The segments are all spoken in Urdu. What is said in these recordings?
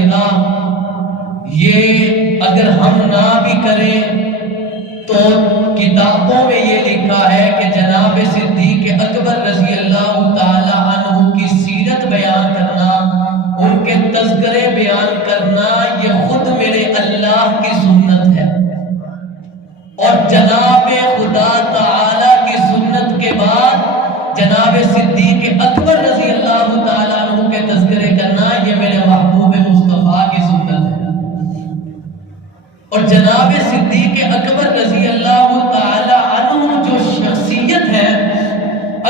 سمجھیے گا یہ اگر ہم نہ بھی کریں تو کتابوں میں یہ لکھا ہے کہ جناب صدیق اکبر رضی اللہ تعالی عنہ کی سیرت بیان کرنا، ان کے تذکرے بیان کرنا، یہ خود میرے اللہ کی سنت ہے۔ اور جناب خدا تعالی کی سنت کے بعد جناب صدیق اکبر رضی اللہ تعالی عنہ کے تذکرے کرنا، یہ میرے محبوب مصطفیٰ کی سنت ہے۔ اور جناب صدیق اکبر رضی اللہ تعالی عنہ جو شخصیت ہے،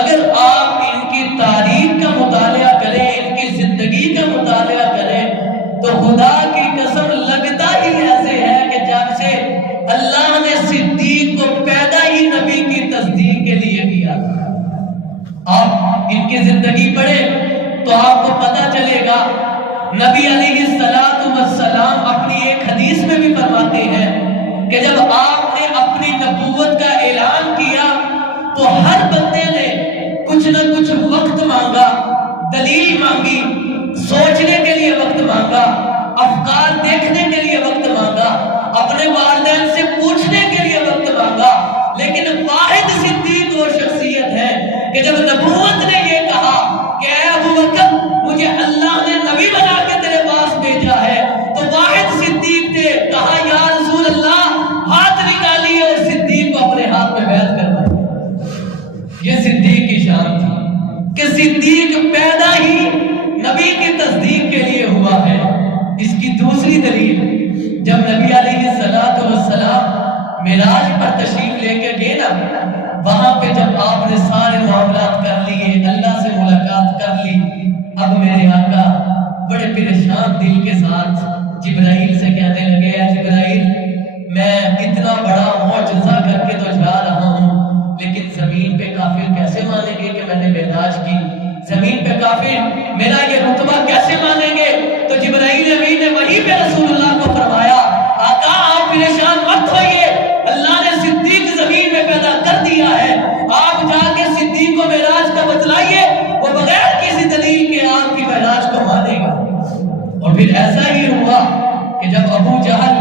اگر آپ ان کی تاریخ کا مطالعہ کریں، ان کی زندگی کا مطالعہ کریں، تو خدا کی قسم لگتا ہی ایسے ہے کہ جب سے اللہ نے صدیق کو پیدا ہی نبی کی تصدیق کے لیے کیا تھا۔ آپ ان کی زندگی پڑھیں تو آپ کو پتہ چلے گا، نبی علیہ السلام اپنی ایک حدیث میں بھی فرماتے ہیں کہ جب آپ نے اپنی نبوت کا اعلان کیا تو ہر بندے نے کچھ نہ کچھ وقت مانگا، دلیل مانگی، سوچنے کے لیے وقت مانگا، افکار دیکھنے کے لیے وقت مانگا، اپنے والدین سے پوچھنے کے لیے وقت مانگا، لیکن واحد صدیق وہ شخصیت ہے کہ جب نبوت نے یہ کہا کہ اے ابو بکر مجھے اللہ نے نبی بنا کے تیرے پاس بھیجا ہے، تو واحد صدیق نے کہا یا رسول اللہ، ہاتھ نکالیے اور صدیق کو اپنے ہاتھ میں بیعت کروائی۔ یہ صدیق کی شان تھی کہ صدیق پیدا ہی نبی کی تصدیق کے لیے ہوا ہے۔ اس کی دوسری دلیل، جب نبی علیہ السلام معراج پر تشریف لے کے گئے نا، وہاں پہ جب آپ نے سارے معاملات کر لیے، اللہ سے ملاقات کر لی، اب میرے آقا بڑے پریشان دل کے ساتھ جبرائیل سے کہنے لگے، اے جبرائیل میں اتنا بڑا معجزہ کر کے تو جا رہا ہوں، لیکن زمین پہ کافر کیسے مانیں گے کہ میں نے معراج کی؟ زمین پہ کافر میرا یہ رتبہ کیسے مانیں گے؟ تو جبرائیل امین نے وہیں پہ رسول اللہ کو فرمایا، آقا آپ پریشان مت ہوئیے، اللہ نے صدیق زمین میں پیدا کر دیا ہے، آپ جا کے صدیق کو معراج کا بتلائیے، وہ بغیر کسی دلیل کے آپ کی معراج کو مانے گا۔ اور پھر ایسا ہی ہوا کہ جب ابو جہل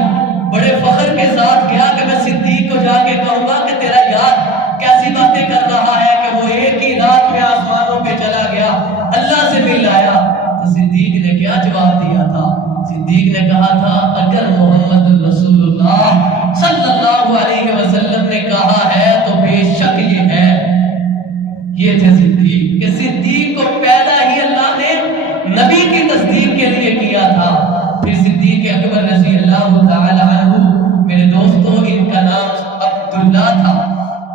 بڑے فخر کے ساتھ گیا کہ میں صدیق کو جا کے کہوں گا کہ تیرا یار کیسی باتیں کر رہا ہے کہ وہ ایک ہی رات میں آسمانوں پہ چلا گیا، اللہ سے مل آیا، تو صدیق نے کیا جواب دیا تھا؟ صدیق نے کہا تھا اگر محمد رسول اللہ صلی اللہ علیہ وسلم نے کہا ہے تو بے شک یہ ہے۔ یہ تھے صدیق، کہ صدیق کو پیدا ہی اللہ نے نبی کی تصدیق کے لیے کیا تھا۔ پھر صدیق اکبر رضی اللہ تعالی عنہ، میرے دوستوں ان کا نام عبداللہ تھا،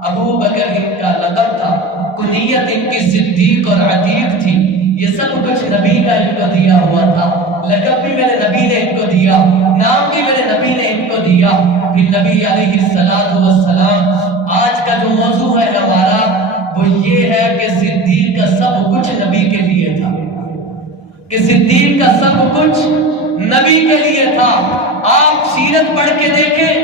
ابو بکر ان کا لقب تھا، کنیت ان کی صدیق اور عتیق تھی، یہ سب کچھ نبی کا ان کو دیا ہوا تھا، لقب بھی میرے نبی نے ان کو دیا، نام بھی میرے نبی نے ان کو دیا۔ پھر نبی علیہ السلام، آج کا جو موضوع ہے ہمارا وہ یہ ہے کہ صدیق کا سب کچھ نبی کے لیے تھا، کہ صدیق کا سب کچھ نبی کے لیے تھا۔ آپ سیرت پڑھ کے دیکھیں،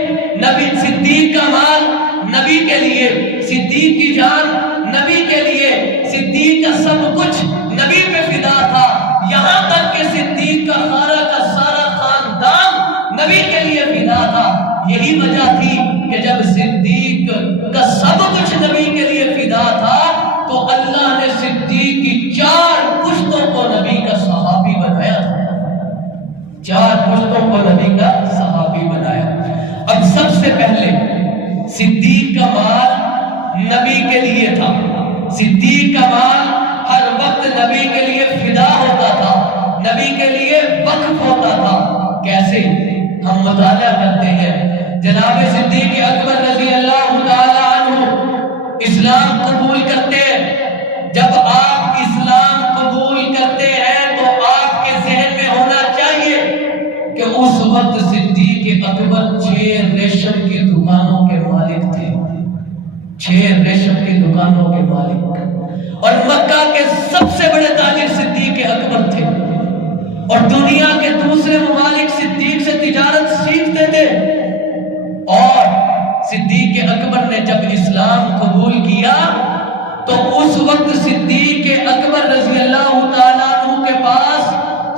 نبی صدیق کا مال نبی کے لیے، صدیق کی جان نبی کے لیے، صدیق کا سب کچھ نبی پہ فدا تھا، یہاں تک کہ صدیق کا سارا خاندان نبی کے لیے فدا تھا۔ یہی وجہ تھی کہ جب صدیق کا سب کچھ نبی کے لیے فدا تھا تو اللہ نے صدیق کی 4 پشتوں کو نبی کا صحابی بنایا تھا، 4 پشتوں کو نبی کا صحابی بنایا۔ اب سب سے پہلے صدیق کا مال نبی کے لیے تھا، صدیق کا مال ہر وقت نبی کے لیے فدا ہوتا تھا، نبی کے لیے وقف ہوتا تھا۔ کیسے؟ ہم مطالعہ کرتے ہیں، جناب صدیق اکبر رضی اللہ تعالی عنہ اسلام قبول کرتے ہیں۔ جب آپ اسلام قبول کرتے ہیں تو آپ کے ذہن میں ہونا چاہیے کہ اس وقت صدیق اکبر 6 ریشم کی دکانوں کے مالک تھے، 6 ریشم کی دکانوں کے مالک، اور مکہ کے سب سے بڑے تاجر صدیق اکبر تھے، اور دنیا کے دوسرے ممالک صدیق سے تجارت سیکھتے تھے۔ اور صدیق اکبر نے جب اسلام قبول کیا تو اس وقت صدیق اکبر رضی اللہ تعالیٰ عنہ کے پاس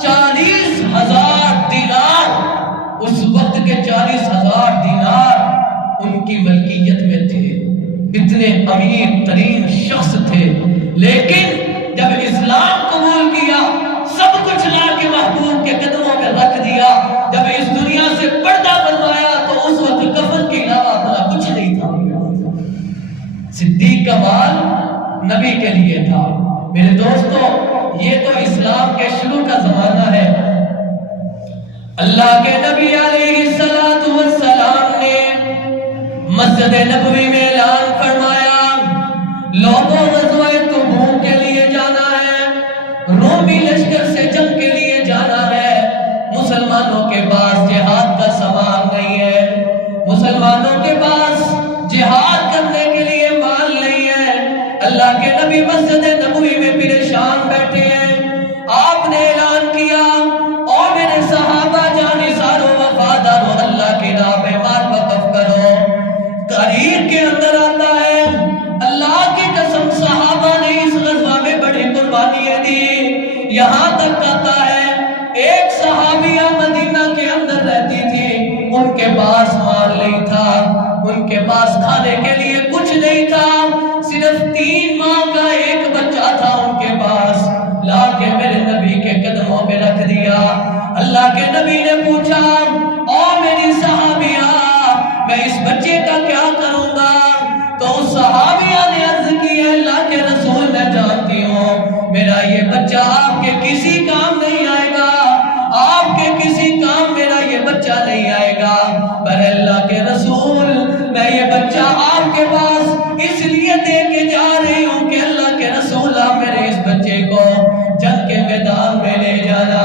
40,000 کی ملکیت میں تھے، اتنے امیر ترین شخص تھے، لیکن جب اسلام قبول کیا سب کچھ لا کے محبوب کے قدموں میں رکھ دیا۔ جب اس دنیا سے پردہ فرمایا تو اس وقت کفن کے علاوہ اپنا کچھ نہیں تھا۔ صدیق کا مال نبی کے لیے تھا۔ میرے دوستو، یہ تو اسلام کے شروع کا زمانہ ہے۔ اللہ کے نبی علیہ السلام نے مسجد نبوی میں اعلان فرمایا، لوگوں غزوہ تبوک کے لیے جانا ہے، رومی لشکر سے جنگ کے لیے جانا ہے۔ مسلمانوں کے پاس جہاد کا سامان نہیں ہے، مسلمانوں کے پاس جہاد کرنے کے لیے مال نہیں ہے۔ اللہ کے نبی مسجد نبوی میں پریشان بیٹھے ہیں۔ آپ نے اعلان کیا، اور میرے صحابہ جانثارو وفادارو، اللہ کی راہ میں مال وقف کرو۔ تاریخ کے اندر آتا ہے، اللہ کی قسم صحابہ نے اس غزوہ میں بڑی قربانیاں دی۔ یہاں تک آتا ہے ایک صحابیہ مدینہ کے اندر رہتی تھی، ان کے پاس مال نہیں تھا، ان کے پاس کھانے کے لیے کچھ نہیں تھا، صرف 3 ماہ کا ایک بچہ تھا ان کے پاس، لا کے میرے نبی کے قدموں پہ رکھ دیا۔ اللہ کے نبی نے پوچھا، او میری صحابیہ، میں اس بچے کا کیا کروں گا؟ تو اس صحابیہ نے عرض کی، اللہ کے رسول میں جانتی ہوں میرا یہ بچہ آپ کے کسی کام نہیں آئے گا، آپ کے کسی کام میرا یہ بچہ نہیں آئے گا، پر اللہ کے رسول میں یہ بچہ آپ کے پاس اس لیے دے کے جا رہی ہوں کہ اللہ کے رسول آپ میرے اس بچے کو جنگ کے میدان میں لے جانا۔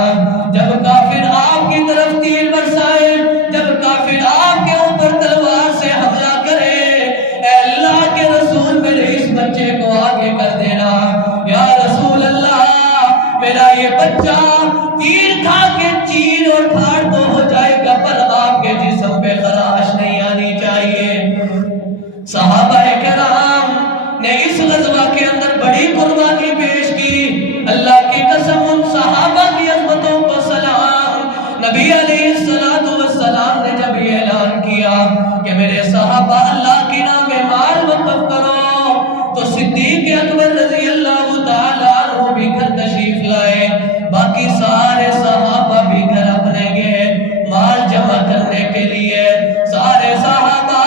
جب کافر آپ کی طرف تیر برسائے، جب کافر آپ کے اوپر تلوار سے حملہ کرے، اے اللہ کے رسول میرے اس بچے کو آگے کر دینا۔ یا رسول اللہ، میرا یہ بچہ تیر کھا کے چیر اور پھاڑ تو ہو جائے گا، پر آپ کے جسم پہ خراش نہیں آنی چاہیے۔ صحابہ کرام نے اس غزوہ کے اندر بڑی قربانی پیش کی۔ اللہ کی قسم ان صحابہ کی عظمتوں کو سلام۔ نبی علیہ السلام نے جب یہ اعلان کیا کہ میرے صحابہ اللہ کی راہ میں مال وقف کرو، تو صدیق اکبر رضی اللہ تعالیٰ عنہ بھی گھر تشریف لائے، باقی سارے صحابہ بھی گھر اپنے گئے مال جمع کرنے کے لیے۔ سارے صحابہ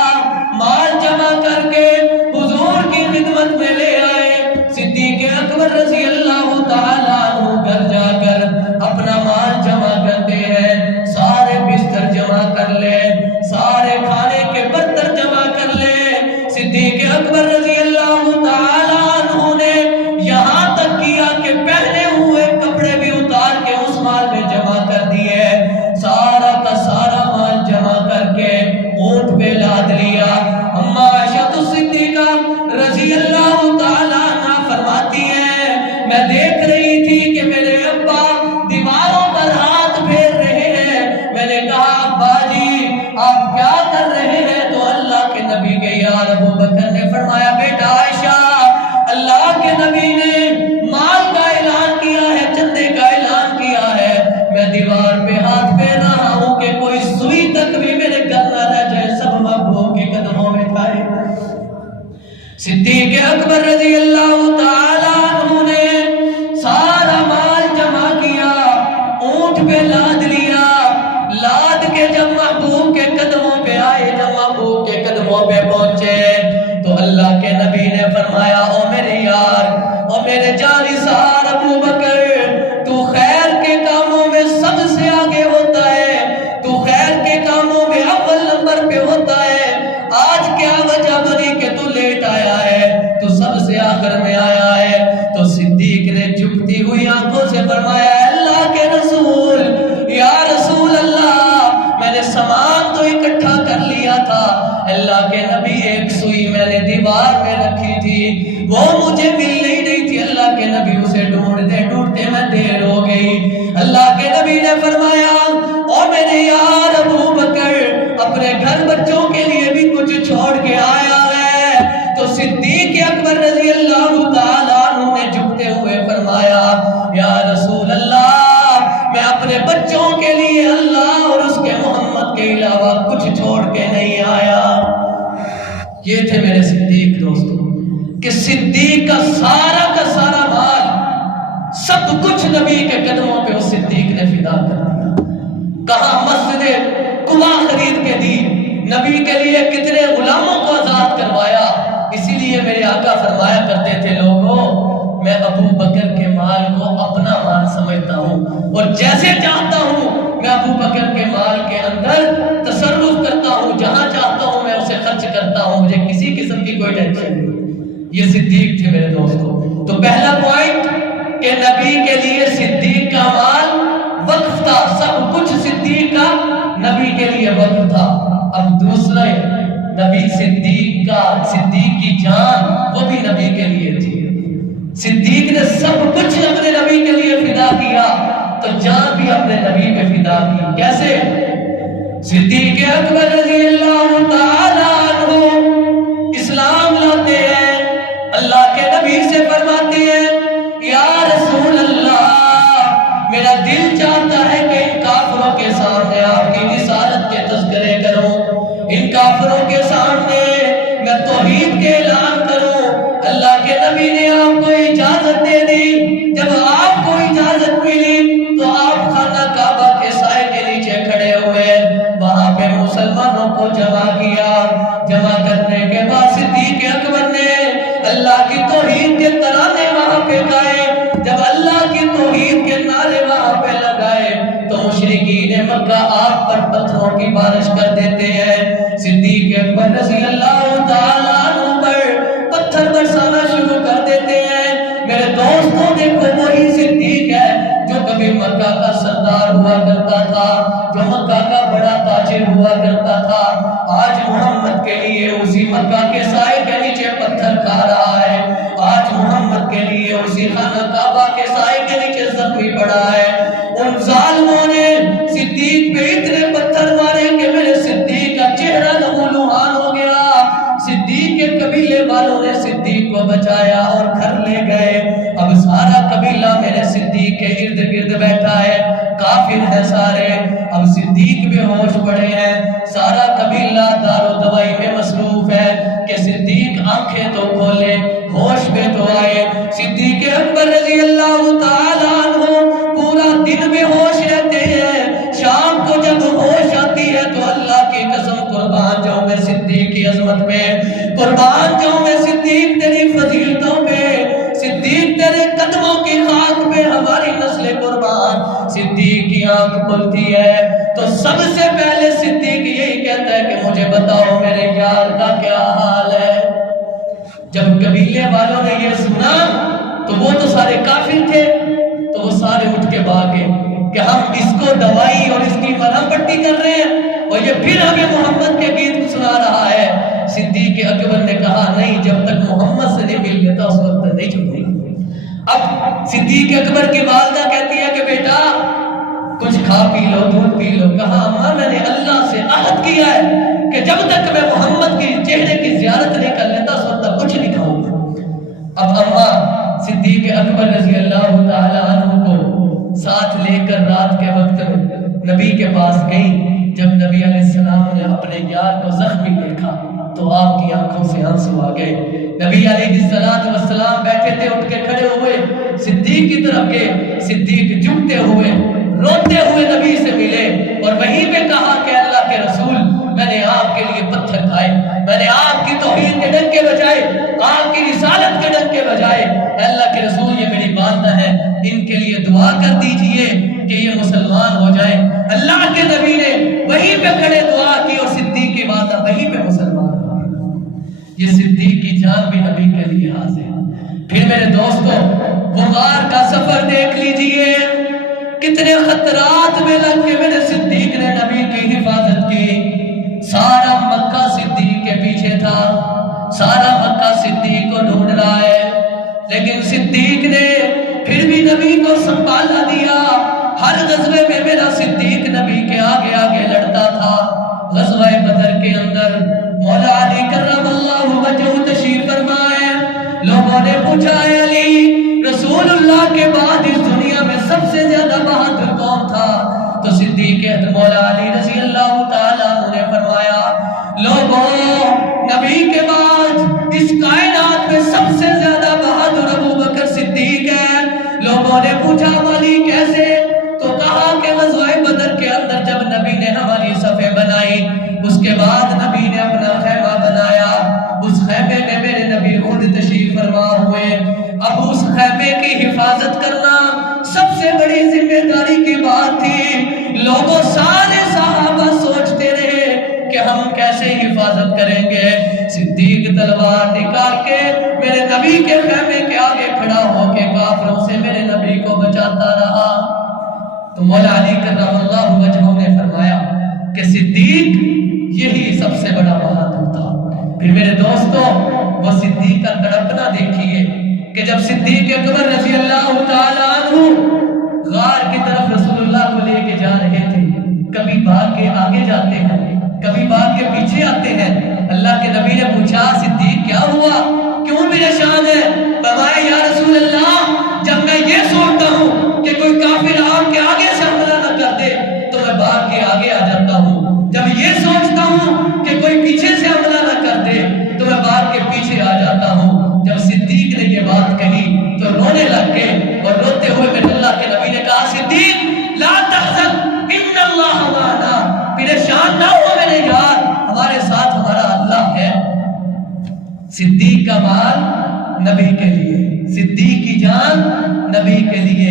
مال جمع کر کے حضور کی خدمت میں لے آئے۔ صدیق اکبر رضی اللہ تعالیٰ عنہ گھر جا کر اپنا مال جمع کرتے ہیں، سارے بستر جمع کر لے، سارے کھانے کے برتن جمع کر لے۔ صدیق اکبر رضی اللہ تعالیٰ عنہ نے یہاں تک کیا کہ پہنے ہوئے کپڑے بھی اتار کے اس مال میں جمع کر دیے۔ سارا کا سارا مال جمع کر کے اونٹ پہ لاد لیا۔ اما عائشہ صدیقہ رضی اللہ تعالیٰ عنہ فرماتی ہیں، میں دیکھ رہی تھی کہ میرے ابا دیواروں پر ہاتھ پھیر رہے ہیں۔ میں نے کہا، ابا جی آپ کیا کر رہے ہیں؟ تو اللہ کے نبی کے یار ابو بکر نے فرمایا، بیٹا عائشہ، اللہ کے نبی نے مال کا اعلان کیا ہے، چندے کا اعلان کیا ہے، میں دیوار پہ ہاتھ پھیر رہا ہوں کہ کوئی سوئی تک بھی میرے گھر نہ رہ جائے، سب محبوب کے قدموں میں کھائے۔ صدیق اکبر رضی اللہ تعالیٰ عنہ نے سارا مال جمع کیا، اونٹ پہ لاد لیا، لاد کے جب محبوب کے قدموں پہ آئے، جب محبوب کے قدموں پہ پہنچے تو اللہ کے نبی نے فرمایا، او میرے یار، او میرے جانثار ابو بکر، تو خیر کے کاموں میں سب سے آگے ہوتا ہے، تو خیر کے کاموں میں اول نمبر پہ ہوتا ہے، آج کیا وجہ بنی کہ تو لیٹ آیا ہے، تو سب سے آخر میں آیا ہے؟ تو صدیق نے جھکتی ہوئی آنکھوں سے فرمایا، اللہ کے رسول، یا رسول اللہ، میں نے سامان تو اکٹھا کر لیا تھا، اللہ کے نبی ایک سوئی میں نے دیوار میں رکھی تھی، وہ مجھے مل نہیں رہی تھی، اللہ کے نبی اسے ڈھونڈتے ڈھونڈتے میں دیر ہو گئی۔ اللہ کے نبی نے فرمایا، اور میرے یار ابو بکر اپنے گھر بچوں کے لیے بھی کچھ چھوڑ کے آیا ہے۔ تو صدیق اکبر رضی اللہ تعالیٰ عنہ نے جھکتے ہوئے فرمایا، یا رسول اللہ، میں اپنے بچوں کے لیے اللہ اور اس کے محمد کے علاوہ کچھ چھوڑ کے نہیں آیا۔ کا سارا مال سب کچھ نبی کے قدموں پہ اس صدیق نے فدا کر دیا. کہاں مسجد قباء خرید کے دی، نبی کے لیے کتنے غلاموں کو آزاد کروایا. اسی لیے میرے آقا فرمایا کرتے تھے لوگوں میں ابو بکر کے مال کو اپنا مال سمجھتا ہوں اور جیسے چاہتا ہوں میں ابو بکر کے مال کے اندر تصرف کرتا ہوں، جہاں چاہتا ہوں میں اسے خرچ کرتا ہوں، مجھے کسی قسم کی کوئی ٹینشن نہیں. یہ صدیق تھے میرے دوستوں. تو پہلا پوائنٹ کہ نبی کے لیے صدیق کا مال وقف تھا، سب کچھ صدیق کا نبی کے لیے وقف تھا. اب دوسرا نبی صدیق کی جان وہ بھی نبی کے لیے تھی. صدیق نے سب کچھ اپنے نبی کے لیے فدا کیا تو جان بھی اپنے نبی پہ فدا کی. کیسے؟ صدیق اکبر رضی اللہ تعالی عنہ اسلام لاتے ہیں، اللہ کے نبی سے فرماتے ہیں یا رسول اللہ میرا دل چاہتا ہے کہ ان کافروں کے سامنے آپ کی رسالت کے تذکرے کروں، ان کافروں کے سامنے میں توحید کے اعلان کروں. اللہ کے نبی نے آپ کو اجازت دے دی. جب آپ کو اجازت ملی تو آپ خانہ کعبہ کے سائے کے نیچے کھڑے ہوئے، وہاں پہ مسلمانوں کو جمع کیا. جمع کرنے کے بعد صدیق اکبر نے اللہ کی توحید کے ترانے وہاں پہ گائے. جب اللہ کی توحید کے نعرے وہاں پہ لگائے تو مشرکین مکہ آپ پر پتھروں کی بارش کر دیتے ہیں. صدیق اکبر رضی اللہ تعالیٰ عنہ پر پتھر برسانا شروع کر دیتے ہیں. میرے دوستوں دیکھو وہی صدیق ہے جو کبھی مکہ کا سردار ہوا کرتا تھا، جو مکہ کا بڑا تاجر ہوا کرتا تھا، آج محمد کے لیے اسی مکہ کے سائے کے نیچے پتھر کھا رہا ہے. آج محمد کے لیے اسی خانہ کعبہ کے سائے کے نیچے زخمی پڑا ہے. ان ظالموں نے صدیق پہ اتنے پتھر مارے کہ میرے صدیق کا چہرہ لہولہان ہو گیا. صدیق کے قبیلے والوں نے صدیق کو بچایا اور گھر لے گئے. اب سارا قبیلہ میرے صدیق کے ارد گرد بیٹھا ہے، کافر ہے سارے. اب صدیق بے ہوش پڑے ہیں، سارا قبیلہ دار و دوائی میں مصروف ہے کہ صدیق آنکھیں تو کھولے، ہوش میں تو آئے. صدیق اکبر رضی اللہ تعالیٰ عنہ پورا دن بے ہوش رہتے ہیں. شام کو جب ہوش آتی ہے تو اللہ کی قسم قربان جاؤں میں صدیق کی عظمت پہ، قربان جاؤں میں صدیق تیری فضیلتوں پہ، صدیق تیرے قدموں کی خاک پہ ہماری نسل قربان. صدیق کی آنکھ کھلتی ہے تو سب سے پہلے صدیق یہی کہتا ہے کہ مجھے بتاؤ میرے یار کا کیا حال ہے. جب قبیلے والوں نے یہ سنا تو وہ تو سارے کافر تھے، تو وہ سارے اٹھ کے بھاگے کہ ہم اس کو دوائی اور اس کی مرہم پٹی کر رہے ہیں اور یہ پھر ہمیں محمد کے گیت سنا رہا ہے. صدیق اکبر نے کہا نہیں، جب تک محمد سے نہیں مل لیتا اس وقت تک نہیں چھوڑے گا. اب صدیق اکبر کی والدہ کہتی ہے کہ بیٹا کچھ کھا پی لو، دودھ پی لو. کہا اماں میں نے اللہ سے عہد کیا ہے کہ جب تک میں محمد کی چہرے کی زیارت نہیں کر لیتا اس وقت تک کچھ نہیں کھاؤں گا. اب اماں صدیق اکبر رضی اللہ تعالی عنہ کو ساتھ لے کر رات کے وقت نبی کے پاس گئی. جب نبی علیہ السلام نے اپنے یار کو زخمی دیکھا تو آپ کی آنکھوں سے آنسو آ گئے. نبی علیہ السلام بیٹھے تھے، اٹھ کے کھڑے ہوئے صدیق کی طرف گئے. صدیق جھکتے ہوئے روتے ہوئے نبی سے ملے اور وہیں پہ کہا کہ اللہ کے رسول میں نے آپ کے لیے پتھر کھائے، میں نے آپ کی توحید کے ڈنکے بجائے، آپ کی رسالت کے ڈنکے بجائے. اللہ کے رسول یہ میری والدہ ہے، ان کے لیے دعا کر دیجئے کہ یہ مسلمان ہو جائیں. اللہ کے نبی نے وہیں پہ کھڑے دعا کی اور صدیق کی والدہ وہیں پہ مسلمان ہو گئی. یہ صدیق کی جان بھی نبی کے لیے حاضر. پھر میرے دوستوں غار کا سفر دیکھ لیجئے، کتنے خطرات میں لگ کے میرے صدیق نے نبی کی حفاظت کی. سارا مکہ صدیق کے پیچھے تھا، سارا مکہ صدیق کو ڈھونڈ رہا ہے، لیکن صدیق نے پھر بھی نبی کو سنبھالا دیا. ہر غزوے میں میرا صدیق نبی کے آگے آگے لڑتا تھا. غزوہ بدر کے اندر مولا علی کرم اللہ وجہہ تشریف فرمائے. لوگوں نے پوچھا ہے علی رسول اللہ کے بعد اس دنیا میں سب سے زیادہ بہادر کون تھا؟ تو صدیق مولا علی رضی اللہ تعالیٰ عنہ نے فرمایا لوگوں نبی کے بعد اس کائنات میں سب سے زیادہ بہادر لوگوں نے پوچھا مالی کیسے؟ تو کہا کہ غزوہ بدر کے اندر جب نبی نے ہماری صفیں بنائی، اس کے بعد نبی نے اپنا خیمہ بنایا، اس خیمے میں میرے نبی خود تشریف فرما ہوئے۔ اب اس خیمے کی حفاظت کرنا سب سے بڑی ذمہ داری کی بات تھی۔ لوگوں سارے صحابہ سوچتے رہے کہ ہم کیسے حفاظت کریں گے۔ صدیق تلوار نکال کے میرے نبی کے خیمے کے آگے کھڑا ہو کے کافروں سے میرے نبی کو بچاتا رہا۔ تو مولا علی کرم اللہ وجہہ نے فرمایا کہ صدیق یہی سب سے بڑا بہادر تھا۔ پھر میرے دوستو وہ صدیق کا تڑپنا دیکھیے کہ جب صدیق اکبر رضی اللہ تعالیٰ عنہ غار کی طرف رسول اللہ کو لے کے جا رہے تھے، کبھی بھاگ کے آگے جاتے ہیں، کبھی بھاگ کے پیچھے آتے ہیں۔ اللہ کے نبی نے پوچھا صدیق کیا ہوا، کیوں پریشان ہے؟ فرمایا یا رسول اللہ جب میں یہ سوچتا ہوں کہ کوئی کافر آگ کے آگے سے حملہ نہ کر دے تو میں بھاگ کے آگے آ جاتا ہوں، جب یہ سوچتا ہوں کہ کوئی پیچھے سے حملہ نہ کر دے تو میں بھاگ کے پیچھے آ جاتا ہوں۔ جب صدیق نے یہ بات کہی تو رونے لگ گئے اور روتے ہوئے میرے اللہ کے نبی نے کہا صدیق لا تحزن ان اللہ معنا، پریشان نہ ہو میرے یار، ہمارے ساتھ ہمارا اللہ ہے۔ صدیق کا مال نبی کے لیے، صدیق کی جان نبی کے لیے،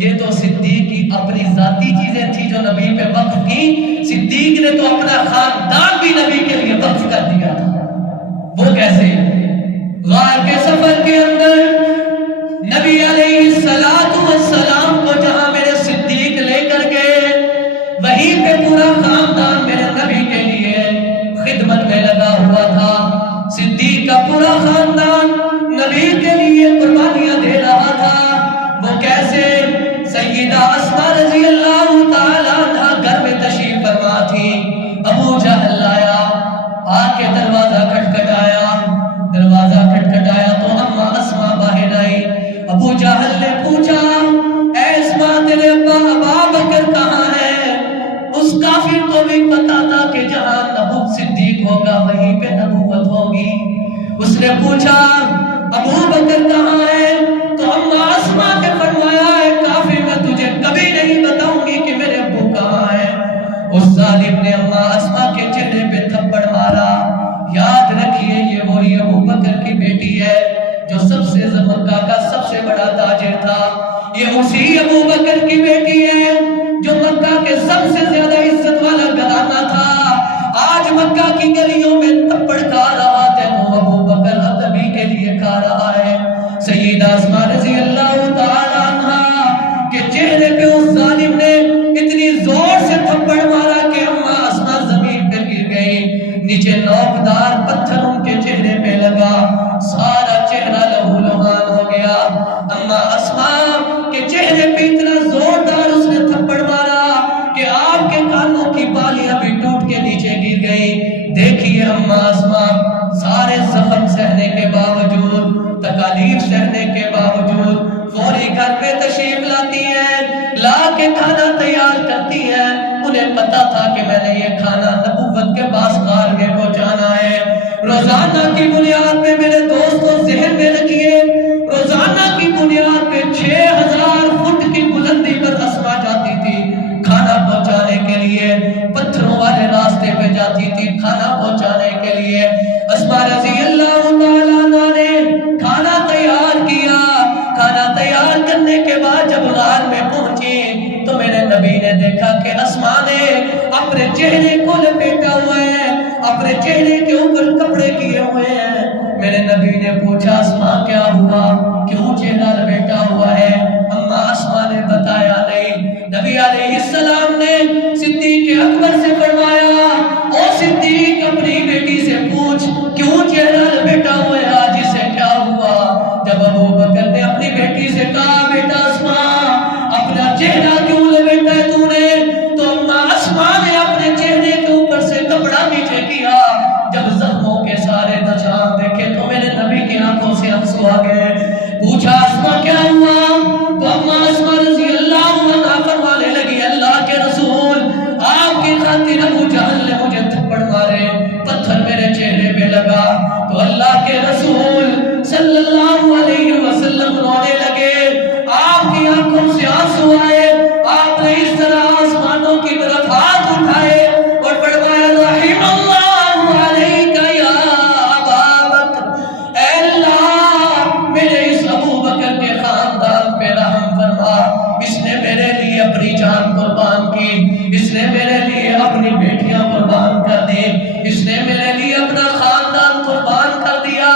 یہ تو صدیق کی اپنی ذاتی چیزیں تھی جو نبی پہ وقف کی۔ صدیق نے تو اپنا خاندان بھی نبی کے لیے وقف کر دیا تھا۔ وہ کیسے؟ غار کے سفر کے اندر نبی علیہ السلام کو جہاں میرے صدیق لے کر گئے، وہیں پہ پورا خاندان میرے نبی کے لیے خدمت میں لگا ہوا تھا۔ صدیق کا پورا خاندان نبی کے لیے قربانیاں دے رہا تھا۔ وہ کیسے؟ سیدہ اسماء رضی اللہ تعالیٰ عنہ گھر میں تشریف فرما تھی۔ ابو جہل آیا، آ کے دروازہ کھٹکھٹایا تو اما اسماء باہر آئی۔ ابو جہل نے پوچھا اے اسماء تیرے ابا بکر کہاں ہے؟ اس کافر کو بھی پتا تھا کہ جہاں نبوت صدیق ہوگا وہیں پہ نبوت ہوگی۔ اس نے پوچھا ابو بکر کہاں ہے؟ تو اما اسماء نے فرمایا اے کافر میں تجھے کبھی نہیں بتاؤں گی کہ میرے ابو کہاں ہیں۔ اس ظالم نے اما اسماء کے چہرے پہ تھپڑ مارا۔ یاد رکھیے یہ وہی ابو بکر کی بیٹی ہے جو سب سے مکہ کا سب سے بڑا تاجر تھا۔ یہ اسی ابو بکر کی بیٹی ہے جو مکہ کے سب سے زیادہ عزت والا گھرانہ تھا۔ آج مکہ کی گلیوں میں تھپڑ کھا رہا تھا تو ابو بکر ادبی کے لیے کھا رہا ہے۔ سیدہ اسماء رضی اللہ تعالیٰ عنہ کے چہرے پہ اس ظالم نے اتنی زور سے تھپڑ مارا کہ اما اسماء زمین پہ گر گئی۔ نیچے نوکدار پتھر ان کے چہرے پہ لگا، سارا چہرہ لہو لہان ہو گیا۔ اما اسماء کے چہرے پہ اتنا زوردار اس نے تھپڑ مارا کہ آپ کے کانوں کی بالیاں بھی ٹوٹ کے نیچے گر گئی۔ دیکھیے اما اسماء سارے زخم سہنے کے باوجود، تکالیف سہنے کے باوجود فوری گھر پہ تشریف لاتی ہیں، لا کے کھانا تیار کرتی ہیں۔ انہیں پتا تھا کہ میں نے یہ کھانا نبوت کے پاس غار میں پہنچانا ہے۔ روزانہ کی بنیاد پہ میرے دوستوں ذہن میں رکھیے، روزانہ کی بنیاد پہ 6000 فٹ کی بلندی پر اسماء جاتی تھی کھانا پہنچانے کے لیے، پتھروں والے راستے پہ جاتی تھی کھانا پہنچانے کے لیے۔ اسماء رضی اللہ تعالیٰ عنہ نے کھانا تیار کیا۔ کھانا تیار کرنے کے بعد جب غار میں پہنچی تو میرے نبی نے دیکھا کہ اسماء نے اپنے چہرے کو لپیٹا ہوا ہے، اپنے چہرے کے اوپر کپڑے کیے ہوئے ہیں۔ میرے نبی نے پوچھا اسماء کیا ہوا، کیوں چہرہ لپیٹا ہوا ہے؟ اما اسماء نے بتایا نہیں۔ نبی علیہ السلام نے صدیق اکبر سے فرمایا او صدیق اپنی بیٹی سے پوچھ کیوں چہرہ لپیٹا ہوا ہے، آج اسے کیا ہوا؟ جب ابو بکر نے اپنی بیٹی سے کہا بیٹا اسماء اپنا چہرہ کیوں لپیٹا ہے تو نے، تو اما اسماء نے اپنے چہرے کے اوپر سے کپڑا نیچے کیا۔ جب زخموں کے سارے نشان دیکھے تو میرے نبی کی آنکھوں سے آنسو آ گئے۔ پوچھا اسماء کیا ہوا؟ تو اما اسماء رضی اللہ عنہا فرمانے لگی اللہ کے رسول آپ کی خاطر ابو جہل نے مجھے تھپڑ مارے، پتھر میرے چہرے پہ لگا۔ تو اللہ کے رسول صلی اللہ علیہ وسلم رونے لگے۔ آپ کی اس نے میرے لیے اپنی بیٹیاں قربان کر دی، اس نے میرے لیے اپنا خاندان قربان کر دیا۔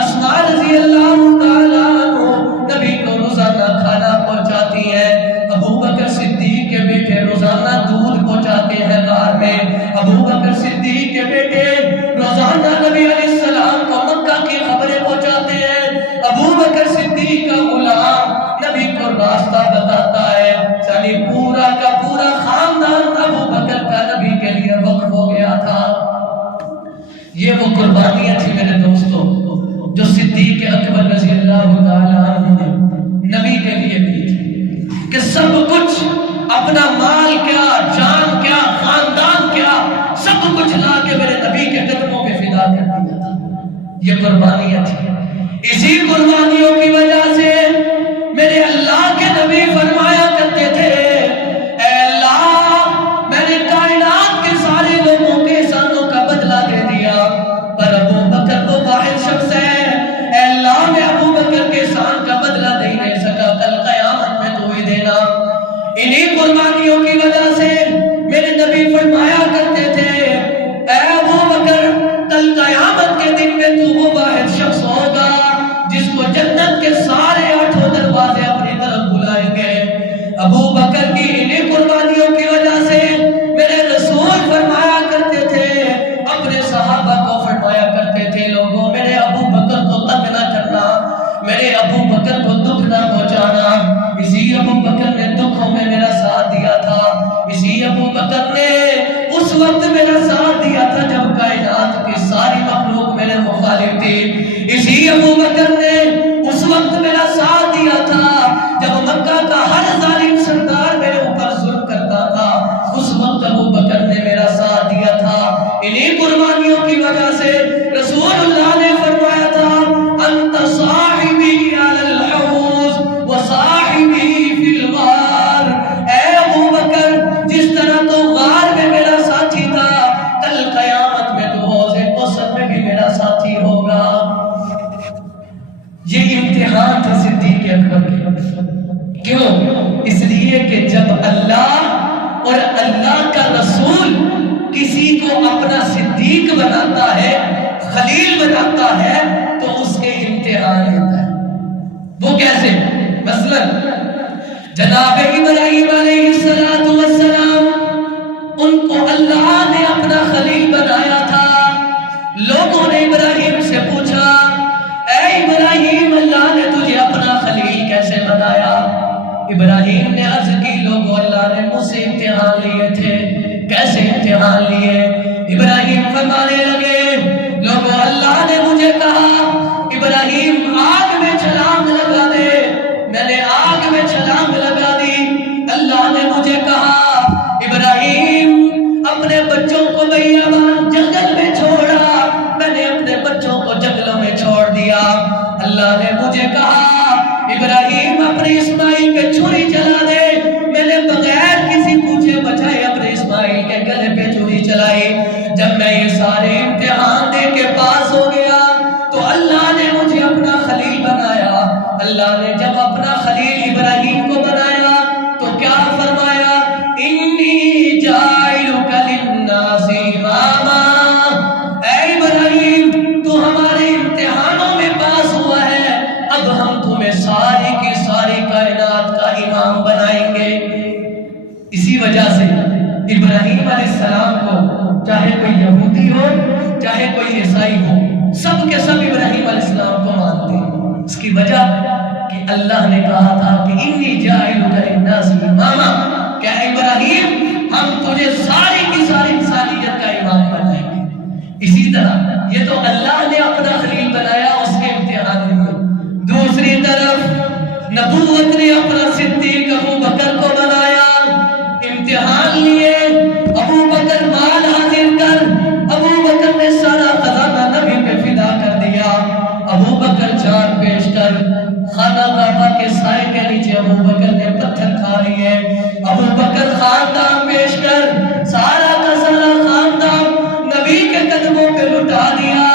اسماء رضی اللہ تعالیٰ عنہ نبی کو روزانہ کھانا پہنچاتی ہے، ابو بکر صدیق کے بیٹے روزانہ دودھ پہنچاتے ہیں غار میں، ابو بکر صدیق کے بیٹے روزانہ نبی علیہ السلام کو مکہ کی خبریں پہنچاتے ہیں، ابو بکر صدیق کا غلام نبی کو راستہ بتاتا ہے، یعنی پورا کا پورا خاندان ابو بکر کا نبی کے لیے وقف ہو گیا تھا۔ یہ وہ قربانیاں تھی میرے دوستوں جو صدیق اکبر رضی اللہ تعالیٰ عنہ نے نبی کے لیے کی تھی، کہ سب کچھ اپنا مال کیا، جان کیا، خاندان کیا، سب کچھ لا کے میرے نبی کے قدموں پہ فدا کر دیا تھا۔ یہ قربانیاں تھی۔ اسی قربانیوں کی وجہ سے میرے اللہ کے نبی فرمایا کرتے تھے، اے اللہ میں نے کائنات کے سارے لوگوں کے احسانوں کا بدلہ دے دیا، پر ابو بکر وہ واحد شخص ہے، اے اللہ میں ابو بکر کے احسان کا بدلہ دے نہیں سکا، کل قیامت میں تو ہی دینا۔ انہی قربانیوں کی وجہ سے میرے نبی فرمایا کرتے تھے، اے ابو بکر کل قیامت کے دن میں تو وہ واحد شخص ہوگا جس کو جنت کے سارے 8 دروازے اپنی طرف بلائیں گے۔ ابو بکر کی انہی قربانیوں کی وجہ سے میرے رسول فرمایا کرتے تھے، اپنے صحابہ کو فرمایا کرتے تھے، لوگوں میرے ابو بکر کو تنگ نہ کرنا، میرے ابو بکر کو دکھ نہ پہنچانا۔ اسی ابو بکر نے دکھوں میں میرا ساتھ دیا تھا، اسی ابو بکر نے اس وقت میرا ساتھ دیا تھا جب کائنات کی ساری مخلوق میرے مخالف تھی، اسی ابو بکر نے اس وقت میرا ساتھ دیا تھا جب مکہ کا ہر ظالم سردار میرے اوپر ظلم کرتا تھا، اس وقت ابو بکر نے میرا ساتھ دیا تھا۔ انہی قربانیوں کی وجہ سے رسول اللہ نے فرمایا تھا، انت صاحبی علی الحوض وصاحبی فی الغار، اے ابو بکر جس طرح تو غار میں میرا ساتھی تھا، کل قیامت میں تو حوض کوثر میں بھی میرا ساتھی ہوگا۔ یہ امتحان تھا صدیق اکبر کے، کیوں؟ اس لیے کہ جب اللہ اور اللہ کا رسول کسی کو اپنا صدیق بناتا ہے، خلیل بناتا ہے، تو اس کے امتحان ہوتا ہے۔ وہ کیسے؟ مثلا جناب ابراہیم علیہ السلام، ان کو اللہ نے اپنا خلیل بنایا تھا۔ لوگوں نے ابراہیم سے پوچھا، اے ابراہیم اللہ نے تجھے اپنا خلیل کیسے بنایا؟ ابراہیم نے عرض کی، لوگوں اللہ نے مجھ سے امتحان لیے تھے۔ کیسے امتحان لیے؟ ابراہیم فرمانے لگے، لوگوں اللہ نے مجھے کہا ابراہیم آگ میں چھلانگ لگا دے، میں نے آگ میں چھلانگ لگا دی۔ اللہ نے مجھے کہا ابراہیم اپنے بچوں کو بیابان جنگل میں چھوڑا، میں نے اپنے بچوں کو جنگلوں میں چھوڑ دیا۔ اللہ نے مجھے کہا ابراہیم اپنے اسماعیل پہ چھری چلا دے، میں نے بغیر کسی پوچھے بچائے اپنے اسماعیل کے گلے پہ چھری چلائی۔ جب میں یہ سارے امتحان دے کے پاس ہو گیا تو اللہ نے مجھے اپنا خلیل بنایا۔ اللہ نے جب اپنا خلیل ابراہیم کو بنایا تو کیا فرمایا؟ انی جاعلک للناس اماما، اے ابراہیم تو ہمارے امتحانوں میں پاس ہوا ہے، اب ہم تمہیں ساری کی ساری کائنات کا امام بنائیں گے۔ اسی وجہ سے ابراہیم علیہ السلام کو چاہے کوئی یہودی ہو چاہے کوئی عیسائی ہو، سب کے سب ابراہیم علیہ السلام کو مانتے ہیں۔ اس کی وجہ کہ اللہ نے کہا تھا کہ انی جاعلک للناس اماما، کہ ابراہیم ہم تجھے ساری کی ساری انسانیت کا امام بنائیں گے۔ اسی طرح یہ تو اللہ نے اپنا خلیل بنایا، اس کے امتحان لیے۔ دوسری طرف نبوت نے اپنا صدیق ابو بکر کو بنایا، امتحان لیے۔ ابو بکر مال حاضر کر، ابو بکر نے سارا خزانہ نبی پہ فدا کر دیا۔ ابو بکر جان پیش کر، خانہ کعبہ کے سائے کے نیچے ابو بکر نے پتھر کھا لیے۔ ابو بکر خاندان پیش کر، سارا کا سارا خاندان نبی کے قدموں پہ لٹا دیا۔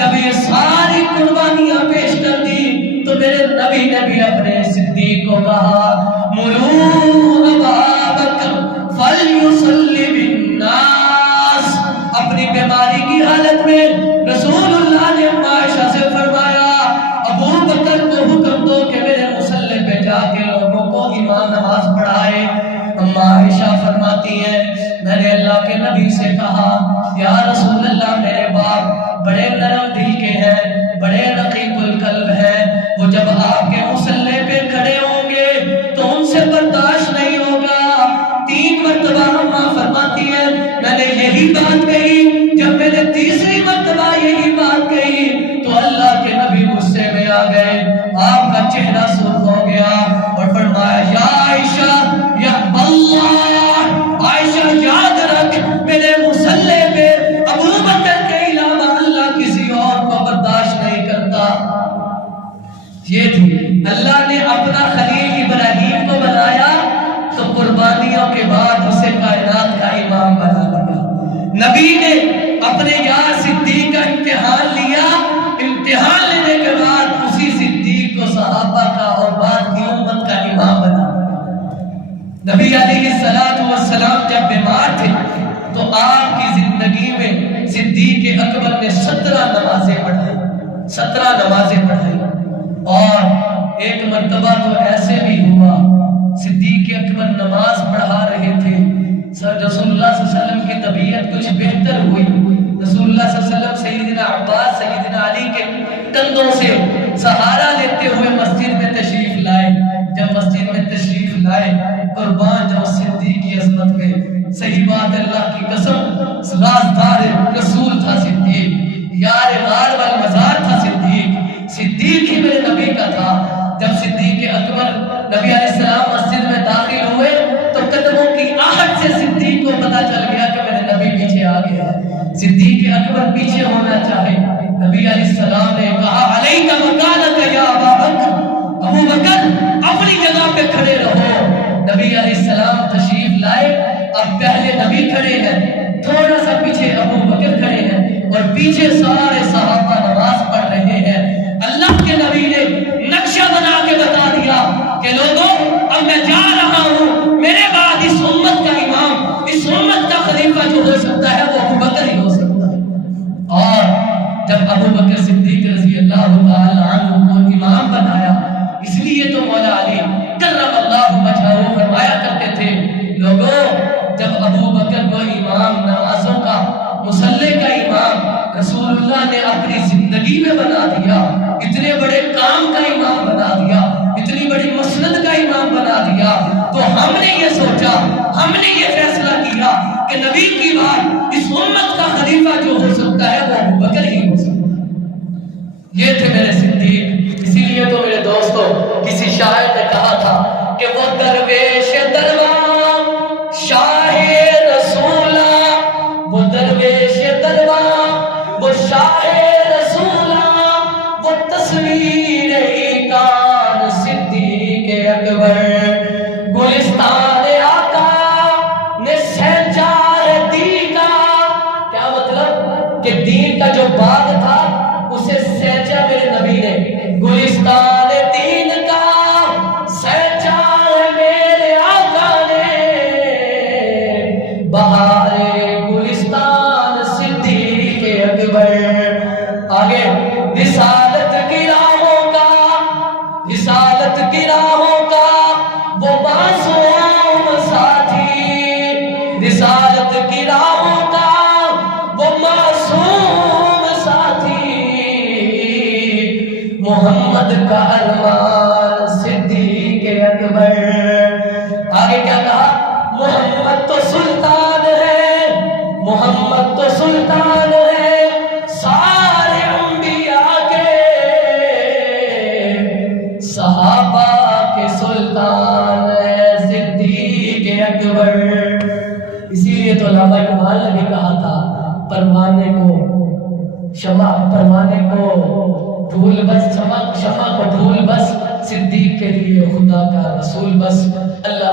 جب یہ ساری قربانیاں پیش کر دی تو میرے نبی نے بھی اپنے صدیق کو کہا، مرو ابا بکر فلیو کو امام نماز پڑھائے۔ اما عائشہ فرماتی ہیں میں نے اللہ کے نبی سے کہا یا رسول اللہ میرے باپ بڑے نرم دل کے ہیں، بڑے رقیق القلب ہیں، وہ جب آپ کے مصلی پہ کھڑے ہوں گے تو ان سے برداشت نہیں ہوگا۔ 3 مرتبہ اما فرماتی ہیں میں نے یہی بات کہی، جب میں نے تیسری مرتبہ یہی بات کہی تو اللہ کے نبی غصے میں آ گئے، آپ کا چہرہ سرخ ہو گیا اور فرمایا یا عائشہ یا اللہ، عائشہ یاد رکھ میرے مصلی پہ ابو بکر کے علاوہ اللہ کسی اور کو برداشت نہیں کرتا۔ یہ تھی اللہ نے اپنا خلیل ابراہیم کو بنایا تو قربانیوں کے بعد اسے کائنات کا امام بنا دیا۔ نبی نے اپنے یار صدیق کا امتحان لیا، امتحان لینے کے بعد اسی صدیق کو صحابہ کا اور بعد کی امت کا امام بنا دیا۔ نبی علیہ السلام جب بیمار تھے تو آپ کی زندگی میں صدیق اکبر نے 17 نمازیں پڑھائی، 17 نمازیں پڑھائی۔ اور ایک مرتبہ تو ایسے بھی ہوا صدیق اکبر نماز پڑھا رہے تھے، رسول اللہ صلی اللہ علیہ وسلم کی طبیعت کچھ بہتر ہوئی، رسول اللہ صلی اللہ علیہ وسلم سیدنا عباس سیدنا علی کے کندھوں سے سہارا لیتے ہوئے مسجد میں تشریف لائے۔ جب مسجد میں تشریف لائے قربان جب صدیق کی عظمت میں، صحیح بات اللہ کی قسم، رازدار رسول تھا صدیق، یار غار والمزار تھا صدیق ہی میرے نبی کا تھا۔ جب صدیق اکبر نبی علیہ السلام مسجد میں داخل ہوئے تو قدموں کی آہٹ سے صدیق کو پتا چل گیا کہ میرے نبی پیچھے آ گیا ہے۔ صدیق اکبر پیچھے ہونا چاہے، نبی علیہ السلام نے کہا علیک مکانک یا ابا بکر، ابو بکر اپنی جگہ پہ کھڑے رہو۔ نبی علیہ السلام تشریف لائے، اب پہلے نبی کھڑے ہیں، تھوڑا سا پیچھے ابو بکر کھڑے ہیں اور پیچھے سارے صحابہ نماز پڑھ رہے ہیں۔ اللہ کے نبی نے نقشہ بنا کے بتا دیا کہ لوگوں اب میں جا رہا ہوں، میرے بعد اس امت کا امام، اس امت کا خلیفہ جو ہو سکتا ہے وہ ابو بکر ہی ہو سکتا ہے۔ اور جب ابو بکر صدیق رضی اللہ تعالی عنہ کو امام بنایا، اس لیے تو مولا علی کرم اللہ وجہہ فرمایا کرتے تھے لوگوں جب ابو بکر کو امام نمازوں کا، مصلی کا امام رسول اللہ نے اپنی زندگی میں بنا دیا، اتنے بڑے کام کا امام بنا دیا، اتنی بڑی مسند کا امام بنا دیا، تو ہم نے یہ سوچا، ہم نے یہ فیصلہ کیا کہ نبی کی بات اس امت کا خلیفہ جو ہو سکتا ہے وہ ابو بکر ہی ہو سکتا ہے۔ یہ تھے میرے صدیق۔ اسی لیے تو میرے دوستو کسی شاعر نے کہا تھا کہ وہ درویش درواں شاہ رسولہ، وہ درویش درواں وہ شاہ رسولہ، وہ تصویر ہی کان صدیق اکبر، گلستان آقا نے سہجار دی کا، کیا مطلب کہ دین کا جو باغ تھا اسے سہجا میرے نبی نے، گلستان دین کا سہجار میرے آقا نے، بہار گلستان صدیق اکبر۔ آگے رسالت کی راہوں کا، رسالت کی راہوں کا وہ معصوم ساتھی، رسالت کی راہوں کا وہ معصوم ساتھی، محمد کا ارمان صدیق اکبر۔ آگے کیا کہا؟ محمد تو سلطان ہے، محمد تو سلطان ہے سارے انبیاء کے، صحابہ کے سلطان ہے صدیق اکبر۔ اسی لیے تو علامہ اقبال نے بھی کہا تھا پروانے کو شمع، پروانے کو دھول بس، شمع کو دھول بس، صدیق کے لیے خدا کا رسول بس۔ اللہ